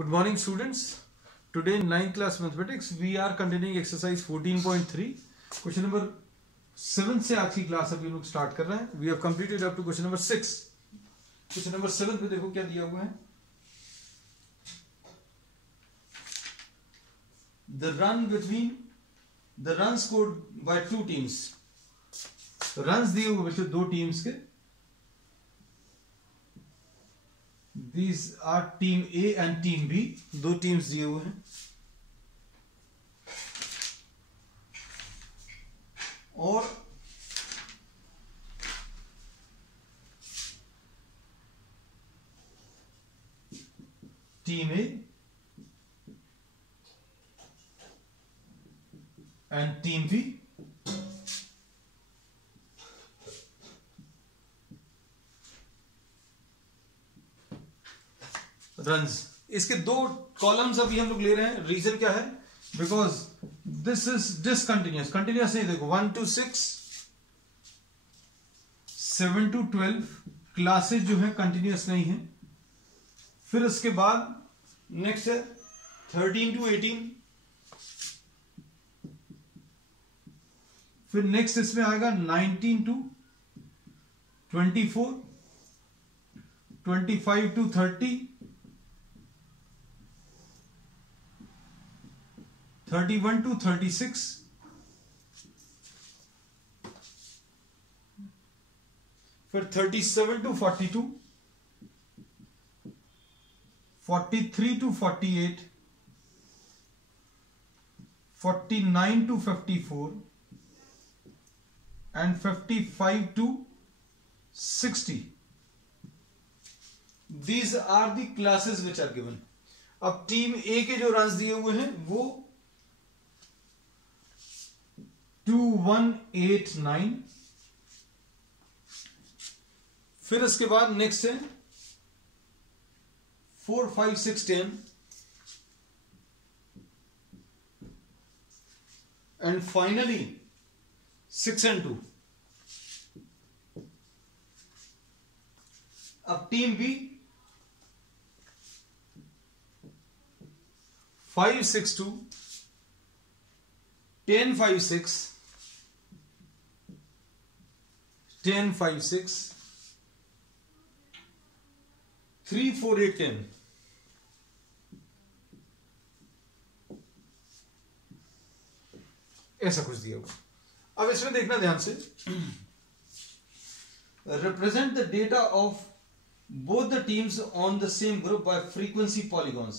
Good morning, students. Today in 9th class mathematics we are continuing exercise 14.3. Question number 7 से आज की class अभी हम लोग स्टार्ट कर रहे हैं. We have completed up to question number 6. Question number 7 पे देखो क्या दिया हुआ है. The runs scored by two teams. Runs दिए हुए बच्चों दो टीम्स के. These are team A and team B. दो टीम्स दिए हुए हैं और team A and team B runs. इसके दो कॉलम्स अभी हम लोग ले रहे हैं. रीजन क्या है? Because this is discontinuous. Continuous नहीं. देखो 1 to 6, 7 to 12 क्लासेस जो है कंटिन्यूअस नहीं है. फिर उसके बाद नेक्स्ट है 13 to 18. फिर नेक्स्ट इसमें आएगा 19 to 24, 25 to 30, 31 to 36, फिर 37 to 42, 43 to 48, 49 to 54 and 55 to 60. These are the classes which are given. अब टीम ए के जो रन्स दिए हुए हैं वो 2189. फिर इसके बाद नेक्स्ट है 4, 5, 6, 10 एंड फाइनली 6 and 2. अब टीम बी 5, 6, 2, 10, 5, 6, 10, 5, 6, 3, 4, 8, 10. ऐसा कुछ दिया हुआ. अब इसमें देखना ध्यान से. Represent the data of both the teams on the same group by frequency polygons.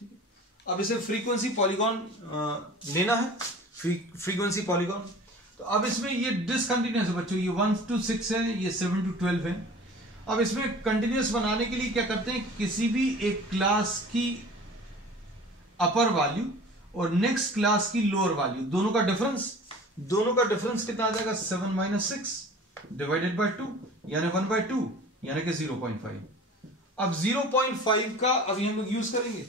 ठीक है. अब इसे फ्रीक्वेंसी पॉलीगॉन लेना है. Frequency polygon. तो अब इसमें ये डिसकंटिन्यूअस है बच्चों. ये 1 to 6 है, ये 7 to 12 है. अब इसमें कंटिन्यूअस बनाने के लिए क्या करते हैं? किसी भी एक क्लास की अपर वैल्यू और नेक्स्ट क्लास की लोअर वैल्यू दोनों का डिफरेंस कितना आ जाएगा? 7 - 6 डिवाइडेड बाय 2 यानी 1/2 यानी कि 0.5. अब 0.5 का अभी हम लोग यूज करेंगे.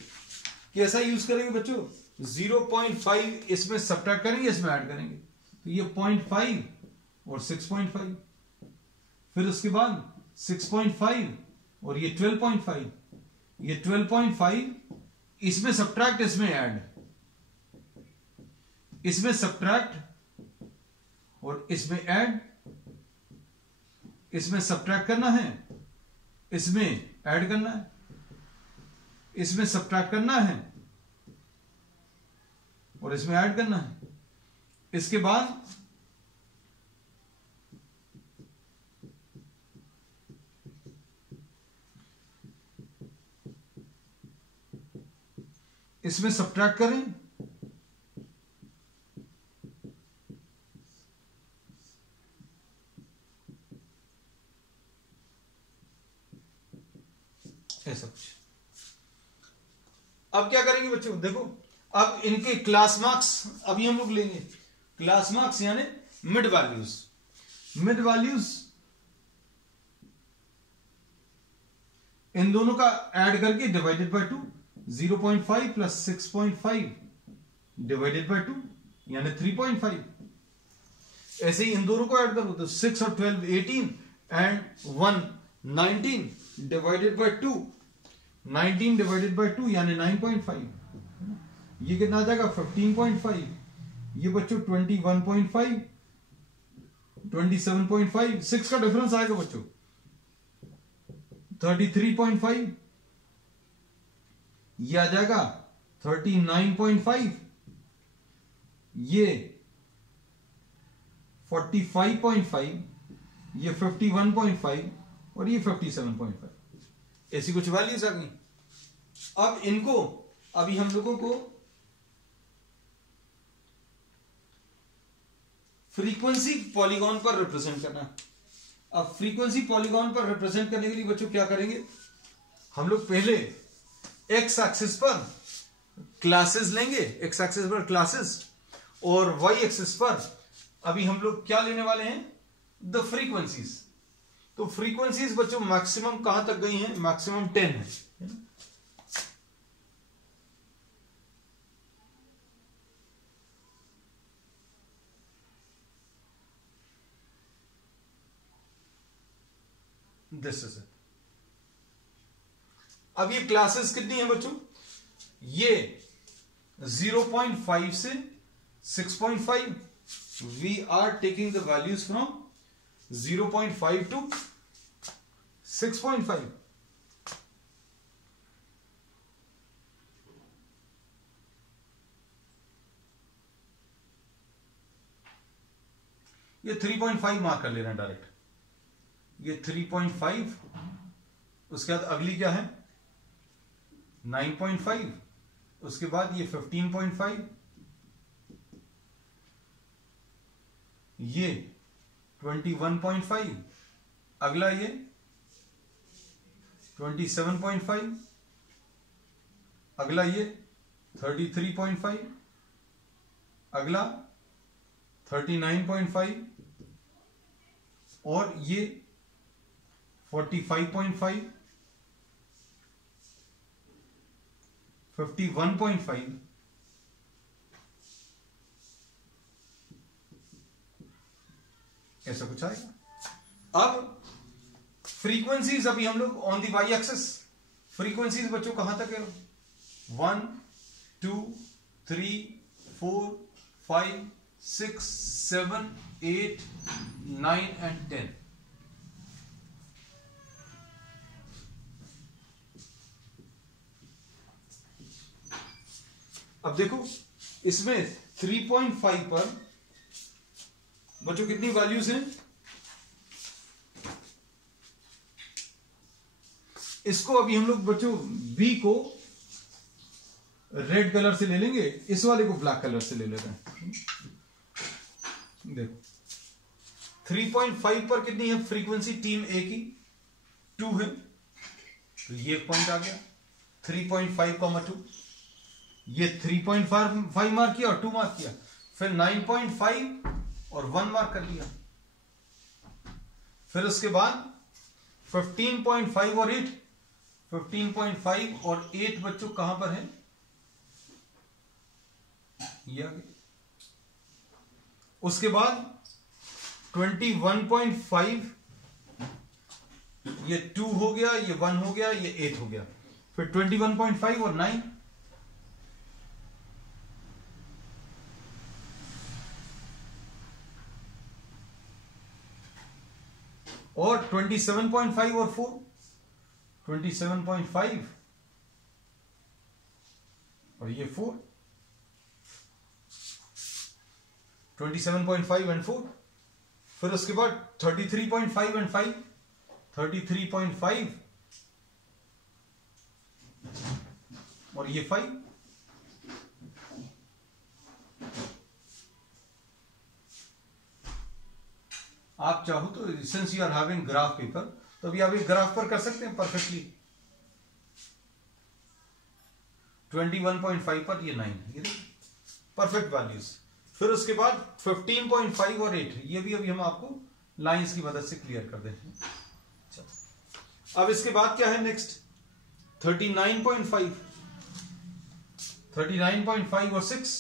कैसा यूज करेंगे बच्चों? 0.5 इसमें सब्ट्रैक्ट करेंगे, इसमें ऐड करेंगे. तो ये 0.5 और 6.5. फिर उसके बाद 6.5 और ये 12.5. ये 12.5 इसमें सब्ट्रैक्ट, इसमें ऐड, इसमें सब्ट्रैक्ट और इसमें ऐड. इसमें सब्ट्रैक्ट करना है, इसमें ऐड करना है, इसमें सब्ट्रैक्ट करना है और इसमें ऐड करना है. इसके बाद इसमें सब्ट्रैक्ट करें, ऐसा कुछ. अब क्या करेंगे बच्चों? देखो अब इनके क्लास मार्क्स अभी हम लोग लेंगे. क्लास मार्क्स यानी मिड वैल्यूज इन दोनों का ऐड करके divided by 2. 0.5 plus 6.5 divided by 2 यानी 3.5. ऐसे ही इन दोनों को ऐड करो तो 6 और 12 18 and 1 19 divided by 2 19 divided by 2 यानी 9.5, ये कितना आ जाएगा 15.5, ये बच्चों 21.5, 27.5, 6 का डिफरेंस आएगा बच्चों 33.5, ये आ जाएगा 39.5, ये 45.5, ये 51.5 और ये 57.5, ऐसी कुछ वैल्यूज आ गई। अब इनको अभी हम लोगों को फ्रीक्वेंसी पॉलीगॉन पर रिप्रेजेंट करना है। अब फ्रीक्वेंसी पॉलीगॉन पर रिप्रेजेंट करने के लिए बच्चों क्या करेंगे, हम लोग पहले एक्स एक्सिस पर क्लासेस लेंगे, एक्स एक्सिस पर क्लासेस, और वाई एक्सिस पर अभी हम लोग क्या लेने वाले हैं, द फ्रीक्वेंसीज। तो फ्रीक्वेंसीज बच्चों मैक्सिमम कहां तक गई हैं, मैक्सिमम 10 है ना? This is it. अब ये क्लासेस कितनी है बच्चों, ये 0.5 से 6.5, we are taking the values from 0.5 to 6.5। ये 3.5 मार्क कर ले रहे हैं डायरेक्ट, ये 3.5, उसके बाद अगली क्या है 9.5, उसके बाद ये 15.5, ये 21.5, अगला ये 27.5, अगला ये 33.5, अगला 39.5 और ये 45.5, 51.5, ऐसा कुछ आएगा। अब फ्रीक्वेंसीज अभी हम लोग on the y axis, frequencies बच्चों कहां तक है, 1 2 3 4 5 6 7 8 9 and 10। अब देखो इसमें 3.5 पर बच्चों कितनी वैल्यूज हैं, इसको अभी हम लोग बच्चों v को रेड कलर से ले लेंगे, इस वाले को ब्लैक कलर से ले लेते हैं। देखो 3.5 पर कितनी है फ्रीक्वेंसी टीम ए की, 2 है, तो ये पॉइंट आ गया 3.5, 2, ये 3.5 मार्क किया और 2 मार्क किया, फिर 9.5 और 1 मार्क कर लिया, फिर उसके बाद 15.5 और 8, 15.5 और 8 बच्चों कहां पर है, ये आ गया। उसके बाद 21.5, ये 2 हो गया, ये 1 हो गया, ये 8 हो गया, फिर 21.5 और 9, और 27.5 और 4, 27.5 और ये 4, 27.5 एंड 4, फिर उसके बाद 33.5 एंड 5, 33.5 और ये 5, आप चाहो तो since you are having graph paper, तो अभी आप एक ग्राफ पर कर सकते हैं परफेक्टली। 21.5 पर ये 9 है, ये परफेक्ट वैल्यूज। फिर उसके बाद 15.5 और 8, ये भी अभी हम आपको लाइंस की मदद से क्लियर कर देंगे। अब इसके बाद क्या है नेक्स्ट, 39.5, 39.5 और 6,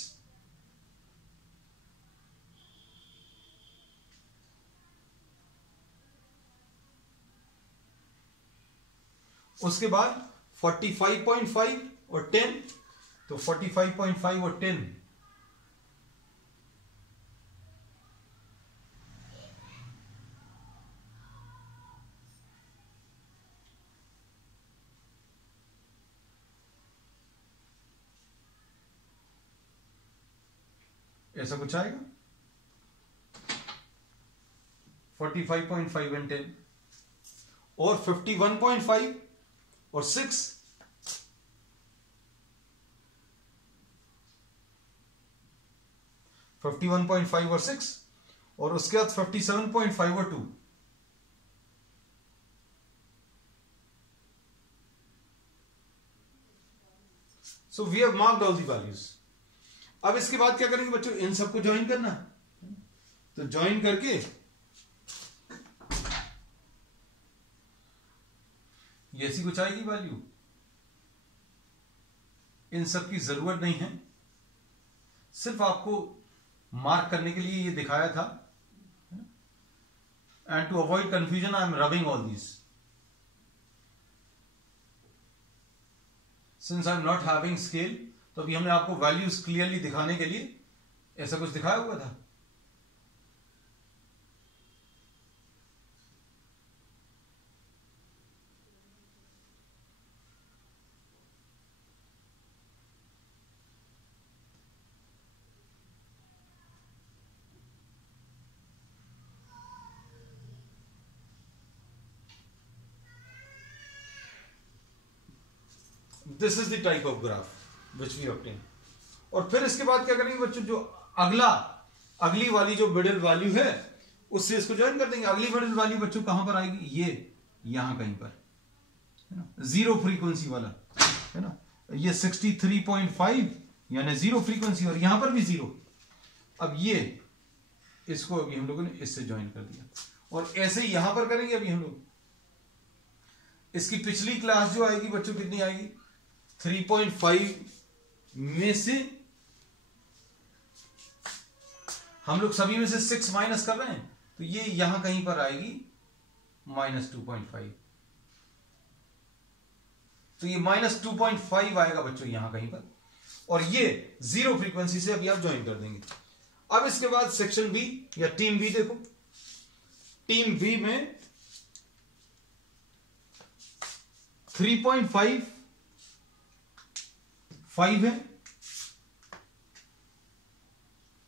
उसके बाद 45.5 और 10, तो 45.5 और 10, ऐसा कुछ आएगा 45.5 एंड 10, और 51.5 और 6, 51.5 और 6, और उसके बाद 57.5 और 2। So we have marked all the values. अब इसके बाद क्या करेंगे बच्चों, इन सबको ज्वाइन करना, तो ज्वाइन करके ये ऐसी कुछ आएगी वैल्यू। इन सब की जरूरत नहीं है, सिर्फ आपको मार्क करने के लिए ये दिखाया था। And to avoid confusion I am rubbing all these, since I am not having scale, तो अभी हमने आपको वैल्यूज क्लियरली दिखाने के लिए ऐसा कुछ दिखाया हुआ था। This is the type of graph which we obtain. और फिर इसके बाद क्या करेंगे बच्चों, जो अगली वाली जो मिडिल वैल्यू है उससे इसको ज्वाइन कर देंगे। अगली मिडिल वैल्यू बच्चों कहां पर आएगी, ये यहां कहीं पर है ना, जीरो फ्रीक्वेंसी वाला है ना, ये 63.5 यानी जीरो फ्रीक्वेंसी, और यहां पर भी जीरो। अब ये इसको अभी हम लोगों ने इससे ज्वाइन कर दिया, और ऐसे ही यहां पर करेंगे। अभी हम लोग इसकी पिछली क्लास जो आएगी बच्चों कितनी आएगी, 3.5 में से हम लोग सभी में से 6 माइनस कर रहे हैं, तो ये यहां कहीं पर आएगी -2.5, तो ये -2.5 आएगा बच्चों यहां कहीं पर, और ये जीरो फ्रीक्वेंसी से अभी आप ज्वाइन कर देंगे। अब इसके बाद सेक्शन बी या टीम बी देखो, टीम बी में 3.5 है,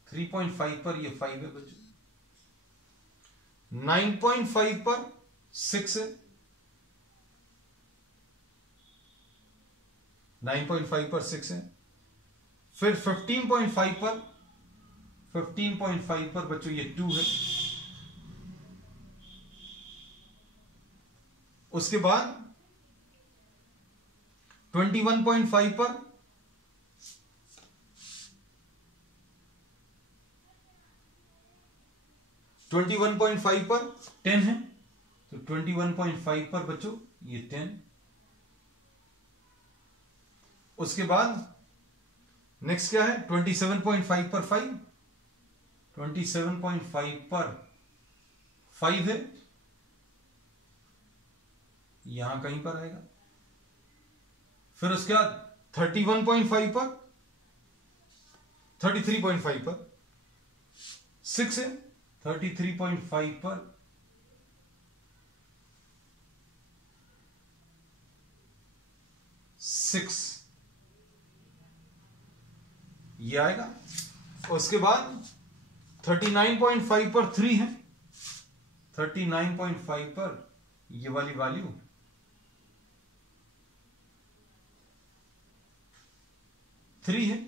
3.5 पर ये 5 है बच्चों, 9.5 पर 6 है, 9.5 पर 6 है, फिर 15.5 पर बच्चों ये 2 है, उसके बाद 21.5 पर 21.5 पर 10 है, तो 21.5 पर बच्चों ये 10। उसके बाद नेक्स्ट क्या है, 27.5 पर 5, 27.5 पर 5 है, यहां कहीं पर आएगा। फिर उसके बाद 31.5 पर 33.5 पर 6 है, 33.5 पर 6 ये आएगा। उसके बाद 39.5 पर 3 है, 39.5 पर ये वाली वैल्यू 3 है।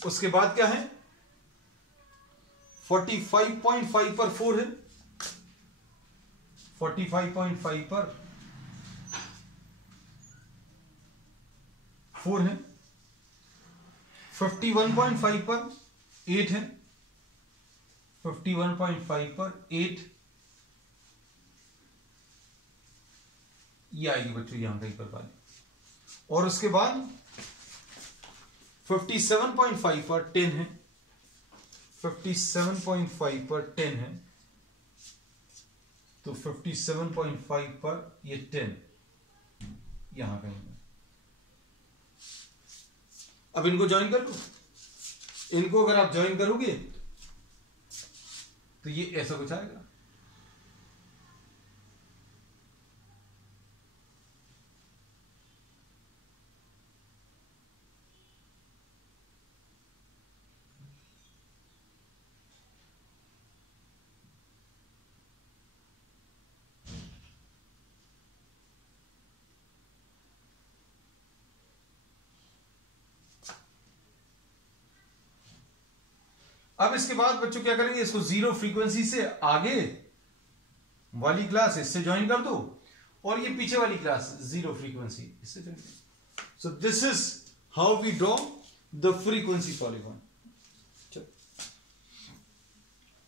उसके बाद क्या है, 45.5 पर 4 है, 45.5 पर 4 है, 51.5 पर 8 है, 51.5 पर 8 ये आएगी बच्चों यहां कहीं पर वाली। और उसके बाद 57.5 पर 10 है, 57.5 पर 10 है, तो 57.5 पर ये 10 यहां कहीं अब इनको ज्वाइन कर लो, इनको अगर आप ज्वाइन करोगे तो ये ऐसा कुछ आएगा। अब इसके बाद बच्चों क्या करेंगे, इसको जीरो फ्रीक्वेंसी से आगे वाली क्लास इससे ज्वाइन कर दो, और ये पीछे वाली क्लास जीरो फ्रीक्वेंसी इससे ज्वाइन कर दो। So this is how we draw the frequency polygon.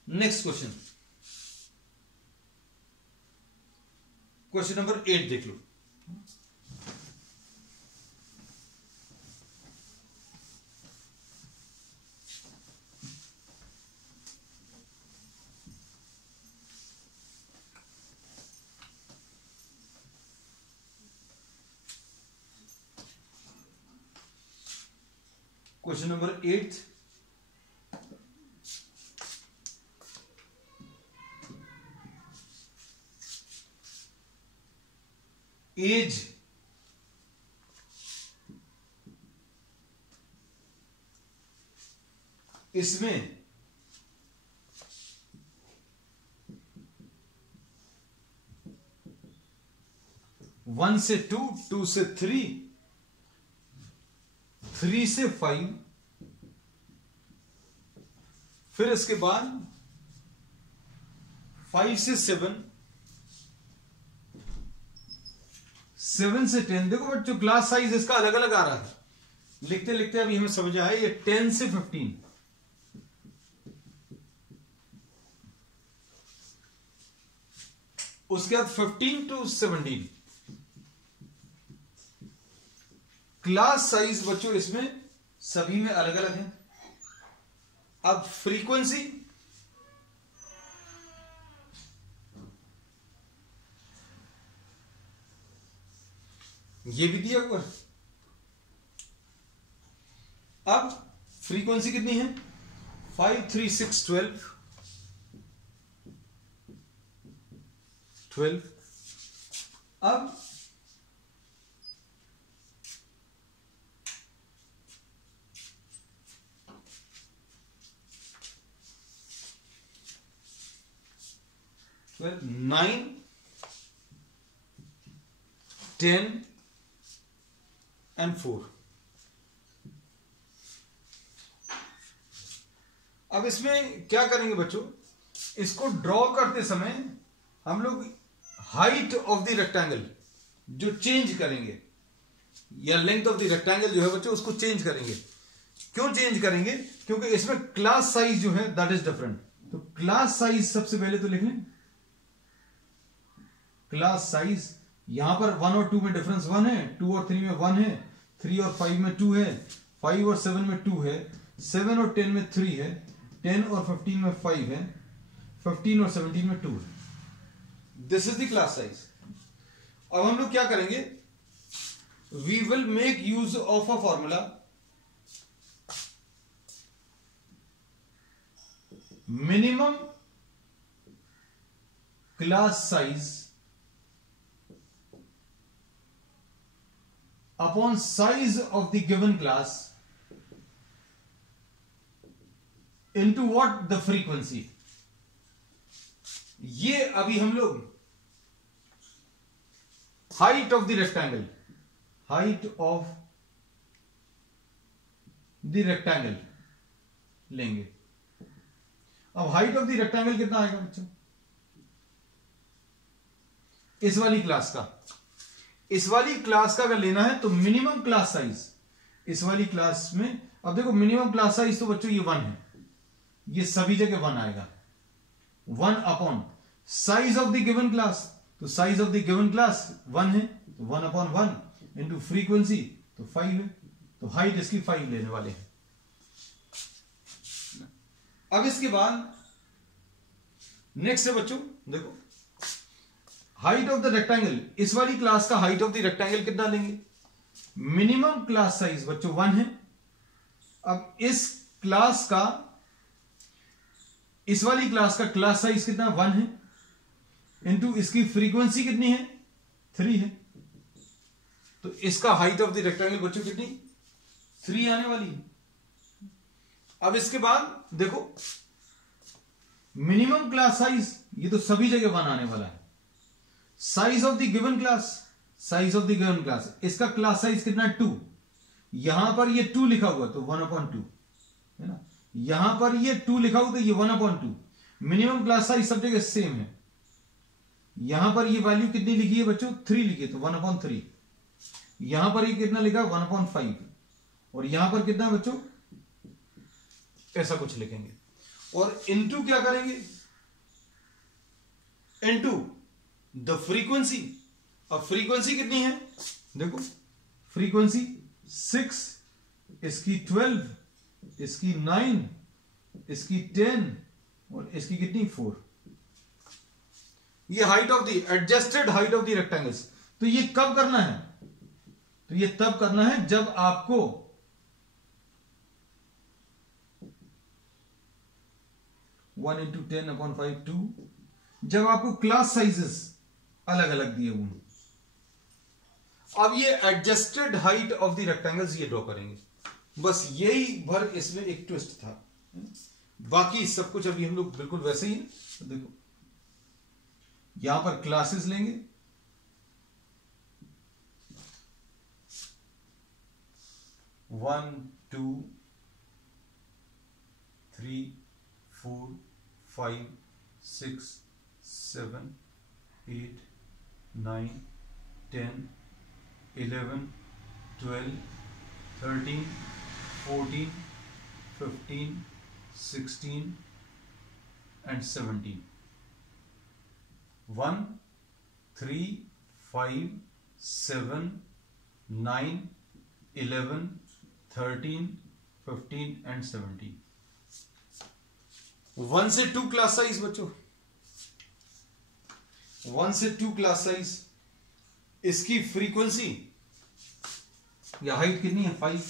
Next question, question number 8 देख लो। क्वेश्चन नंबर 8, एज इसमें वन से टू, टू से थ्री, थ्री से 5, फिर इसके बाद 5 से 7, 7 से 10। देखो बच्चों क्लास साइज इसका अलग अलग आ रहा है, लिखते लिखते अभी हमें समझ आया। ये 10 से 15, उसके बाद 15 टू 17 क्लास साइज बच्चों इसमें सभी में अलग अलग है। अब फ्रीक्वेंसी ये भी दिया हुआ है। अब फ्रीक्वेंसी कितनी है, 5, 3, 6, 12। अब well, 9, 10 and 4। अब इसमें क्या करेंगे बच्चों, इसको ड्रॉ करते समय हम लोग हाइट ऑफ द रेक्टेंगल जो चेंज करेंगे, या लेंथ ऑफ द रेक्टेंगल जो है बच्चों उसको चेंज करेंगे। क्यों चेंज करेंगे, क्योंकि इसमें क्लास साइज जो है दैट इज डिफरेंट। तो क्लास साइज सबसे पहले तो लिख लें, क्लास साइज यहां पर 1 और 2 में डिफरेंस 1 है, 2 और 3 में 1 है, 3 और 5 में 2 है, 5 और 7 में 2 है, 7 और 10 में 3 है, 10 और 15 में 5 है, 15 और 17 में 2 है। This is the class size. अब हम लोग क्या करेंगे, we will make use of a formula minimum class size upon size of the given class into what, the frequency। ये अभी हम लोग height of the rectangle, height of the rectangle लेंगे। अब हाइट ऑफ द रेक्टेंगल कितना आएगा बच्चों, इस वाली क्लास का, इस वाली क्लास का अगर लेना है तो मिनिमम क्लास साइज इस वाली क्लास में, अब देखो मिनिमम क्लास साइज तो बच्चों ये 1 है, ये सभी जगह 1 आएगा, 1 upon size of the given class, तो size of the given class 1 है, तो 1 अपॉन 1 इंटू फ्रीक्वेंसी तो 5 है, तो हाइट इसकी 5 लेने वाले हैं। अब इसके बाद नेक्स्ट है बच्चों, देखो हाइट ऑफ द रेक्टेंगल, इस वाली क्लास का हाइट ऑफ द रेक्टेंगल कितना लेंगे, मिनिमम क्लास साइज बच्चों 1 है, अब इस क्लास का, इस वाली क्लास का क्लास साइज कितना 1 है, इनटू इसकी फ्रीक्वेंसी कितनी है 3 है, तो इसका हाइट ऑफ द रेक्टेंगल बच्चों कितनी 3 आने वाली है। अब इसके बाद देखो मिनिमम क्लास साइज, ये तो सभी जगह 1 आने वाला है। Size of the given class, size of the given class, इसका क्लास साइज कितना 2, यहां पर ये 2 लिखा हुआ तो 1/2 है ना, यहां पर ये 2 लिखा हुआ तो ये 1/2। मिनिमम क्लास साइज सब जगह सेम है। यहां पर ये वैल्यू कितनी लिखी है बच्चों 3 लिखी है तो 1/3। यहां पर ये कितना लिखा 1/5 और यहां पर कितना बच्चों ऐसा कुछ लिखेंगे। और इनटू क्या करेंगे, इनटू द फ्रीक्वेंसी। अब फ्रीक्वेंसी कितनी है देखो, फ्रीक्वेंसी 6, इसकी 12, इसकी 9, इसकी 10 और इसकी कितनी 4। ये height of the adjusted height of the rectangles. तो ये कब करना है, तो ये तब करना है जब आपको 1 × 10/5 2, जब आपको क्लास साइजेस अलग अलग दिए हुए। अब ये adjusted height of the rectangles ये ड्रॉ करेंगे, बस यही भर इसमें एक ट्विस्ट था, बाकी सब कुछ अभी हम लोग बिल्कुल वैसे ही है। तो देखो यहां पर क्लासेस लेंगे, वन 2 3 4 5 6 7 8 9 10 11 12 13 14 15 16 and 17। 1 3 5 7 9 11 13 15 and 17। 1 से 2 क्लास साइज बच्चों, 1 से 2 क्लास साइज, इसकी फ्रीक्वेंसी या हाइट कितनी है 5।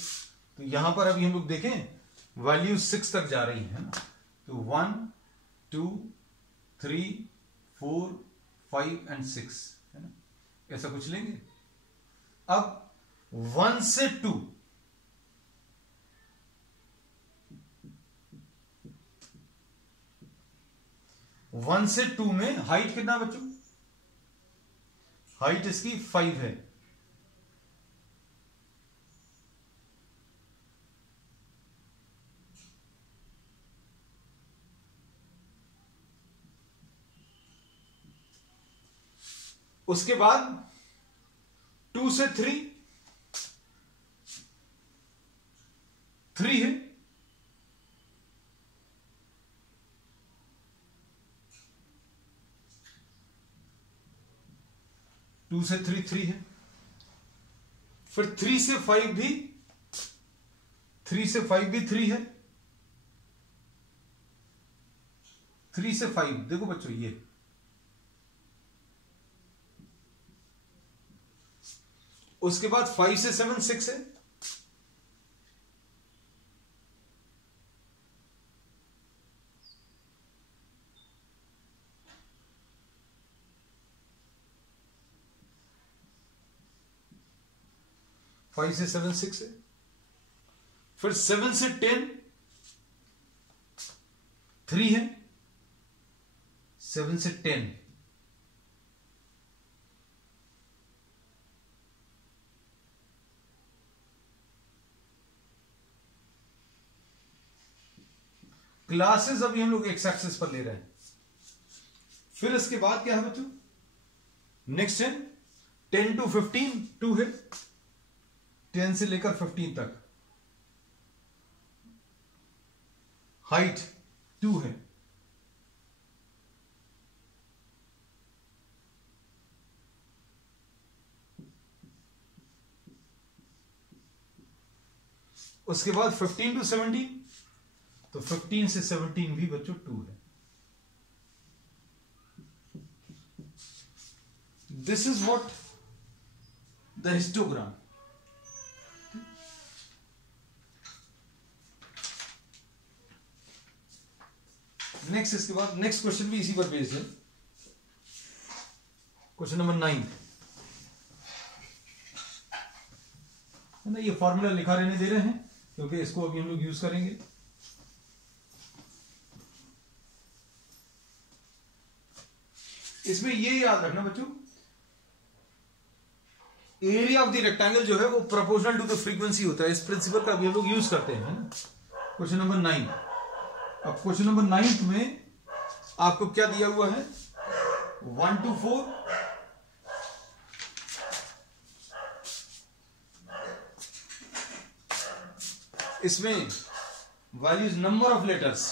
तो यहां पर अभी हम लोग देखें वैल्यू 6 तक जा रही है ना, तो 1 2 3 4 5 and 6 है ना, ऐसा कुछ लेंगे। अब 1 से 2, वन से 2 में हाइट कितना बच्चों, हाइट इसकी 5 है। उसके बाद 2 से 3 3 है, टू से 3 3 है, फिर 3 से 5 भी 3 से 5 भी 3 है, 3 से 5 देखो बच्चों ये, उसके बाद 5 से 7 6 है, फाइव से 7 6 है, फिर 7 से 10 3 है, 7 से 10 क्लासेस अभी हम लोग एक्स एक्सिस पर ले रहे हैं। फिर इसके बाद क्या है बच्चों, नेक्स्ट है 10 to 15 2 है, 10 से लेकर 15 तक हाइट 2 है, उसके बाद 15 to 17, तो 15 से 17 भी बच्चों 2 है। This is what the histogram. Next इसके बाद नेक्स्ट क्वेश्चन भी इसी पर बेस्ड है। क्वेश्चन नंबर 9 है ना, ये फॉर्मूला लिखा रहने दे रहे हैं क्योंकि इसको अभी हम लोग यूज करेंगे। इसमें ये याद रखना बच्चों, एरिया ऑफ द रेक्टेंगल जो है वो प्रोपोर्शनल टू द फ्रीक्वेंसी होता है। इस प्रिंसिपल का भी हम लोग यूज करते हैं ना। Question number 9। अब क्वेश्चन नंबर 9 में आपको क्या दिया हुआ है, 1 to 4 इसमें values number of letters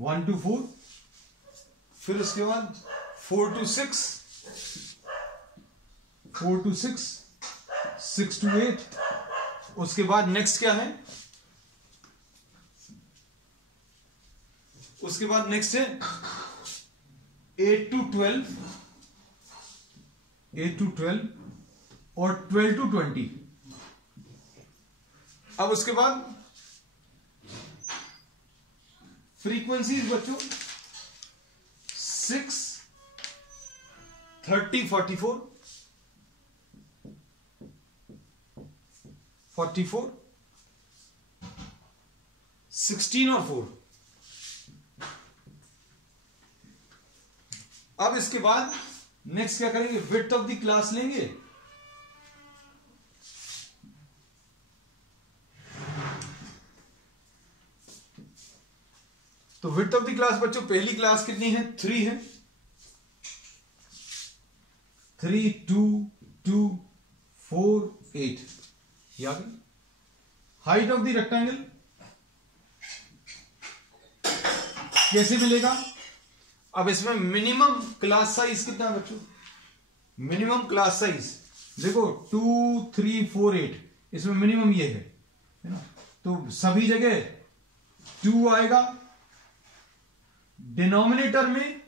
1 to 4, फिर उसके बाद 4 to 6, 6 to 8, उसके बाद नेक्स्ट क्या है, उसके बाद नेक्स्ट है 8 to 12, 8 to 12 और 12 to 20। अब उसके बाद फ्रीक्वेंसीज बच्चों 6, 30, 44, 16 और 4। अब इसके बाद नेक्स्ट क्या करेंगे, विड्थ ऑफ द क्लास लेंगे। तो विड्थ ऑफ द क्लास बच्चों पहली क्लास कितनी है, 3 है। 3, 2, 2, 4, 8 ये आ गई। हाइट ऑफ द रेक्टेंगल कैसे मिलेगा, अब इसमें मिनिमम क्लास साइज कितना है बच्चों, मिनिमम क्लास साइज देखो 2, 3, 4, 8 इसमें मिनिमम ये है ना। तो सभी जगह 2 आएगा, डिनोमिनेटर में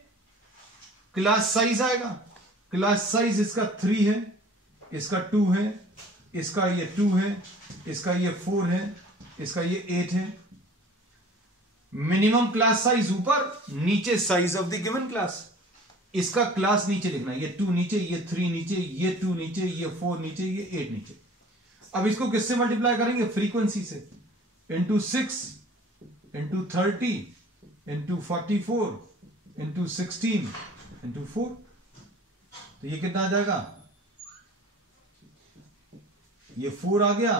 क्लास साइज आएगा। क्लास साइज इसका 3 है, इसका 2 है, इसका ये 2 है, इसका ये 4 है, इसका ये 8 है। मिनिमम क्लास साइज ऊपर, नीचे size of the given class. इसका क्लास नीचे लिखना, ये 2 नीचे, ये 3 नीचे, ये 2 नीचे, ये 4 नीचे, ये 8 नीचे। अब इसको किससे मल्टीप्लाई करेंगे, फ्रीक्वेंसी से, into 6 into 30 into 44 into 16 into 4। तो ये कितना आ जाएगा, ये 4 आ गया,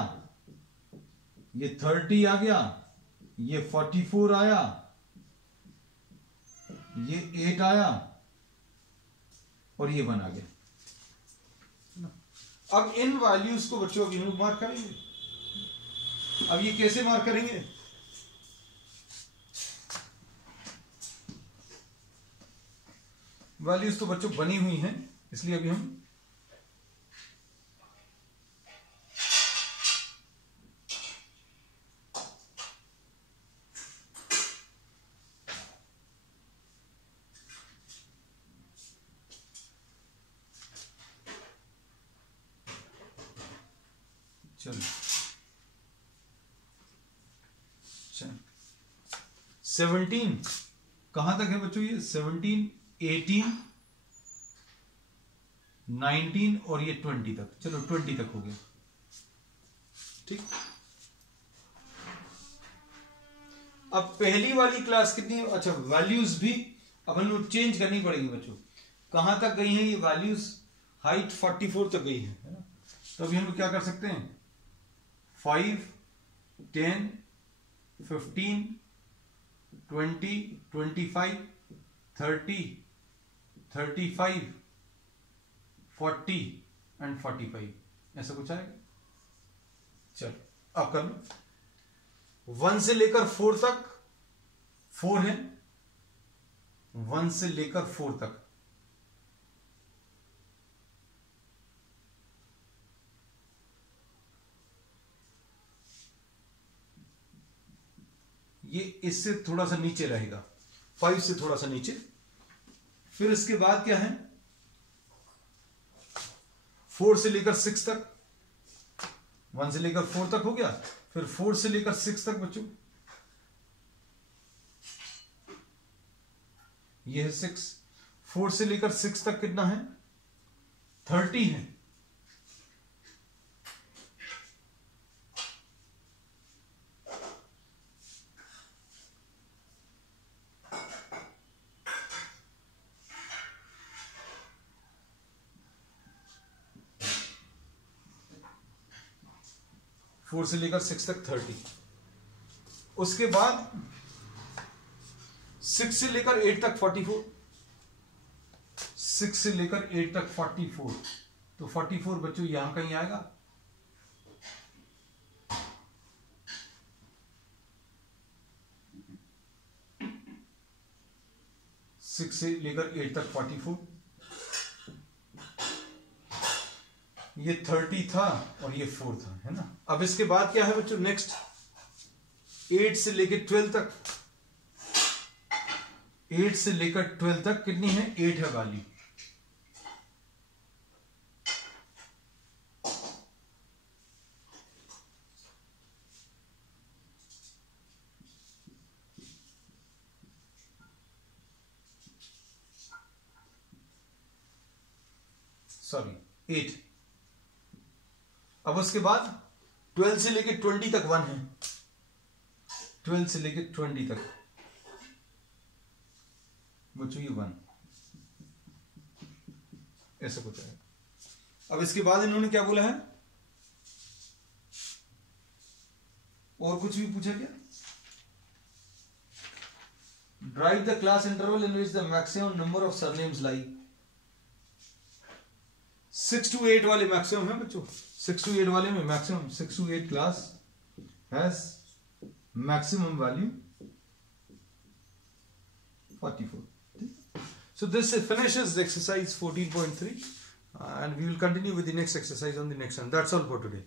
ये 30 आ गया, ये 44 आया, ये 8 आया और ये 1 आ गया। अब इन वैल्यूज को बच्चों अभी हम लोग मार्क करेंगे। अब ये कैसे मार्क करेंगे, वैल्यूज तो बच्चों बनी हुई हैं, इसलिए अभी हम चलो 17 कहां तक है बच्चों, ये 17, 18, 19 और ये 20 तक। चलो 20 तक हो गया, ठीक। अब पहली वाली क्लास कितनी है, अच्छा वैल्यूज भी अब हम लोग चेंज करनी पड़ेगी बच्चों। कहां तक गई हैं ये वैल्यूज, हाइट 44 तक गई है ना। तो अभी हम लोग क्या कर सकते हैं, 5, 10, 15, 20, 25, 30, 35, 40 एंड 45 ऐसा कुछ आएगा। चलो अब कर लो, 1 से लेकर 4 तक, 4 है, 1 से लेकर 4 तक। ये इससे थोड़ा सा नीचे रहेगा, 5 से थोड़ा सा नीचे। फिर इसके बाद क्या है, 4 से लेकर 6 तक, 1 से लेकर 4 तक हो गया, फिर 4 से लेकर 6 तक बच्चों, ये है 6। 4 से लेकर 6 तक कितना है? 30 है। फोर से लेकर 6 तक 30। उसके बाद 6 से लेकर 8 तक 44। 6 से लेकर 8 तक 44, तो 44 बच्चों यहां कहीं आएगा। सिक्स से लेकर 8 तक 44, ये 30 था और ये 4 था, है ना। अब इसके बाद क्या है बच्चों? नेक्स्ट 8 से लेकर 12 तक, 8 से लेकर 12 तक कितनी है? 8 है वैल्यू। सॉरी 8। अब उसके बाद 12 से लेके 20 तक 1 है। 12 से लेके 20 तक बच्चों ये 1, ऐसा कुछ है। अब इसके बाद इन्होंने क्या बोला है? और कुछ भी पूछा क्या? Drive the class interval in which the maximum number of surnames lie. 6 to 8 वाले मैक्सिमम है बच्चों। 6 to 8 वाले में maximum, 6 to 8 class has maximum value 44. So this finishes exercise 14.3 and we will continue with the next exercise on the next one. That's all for today.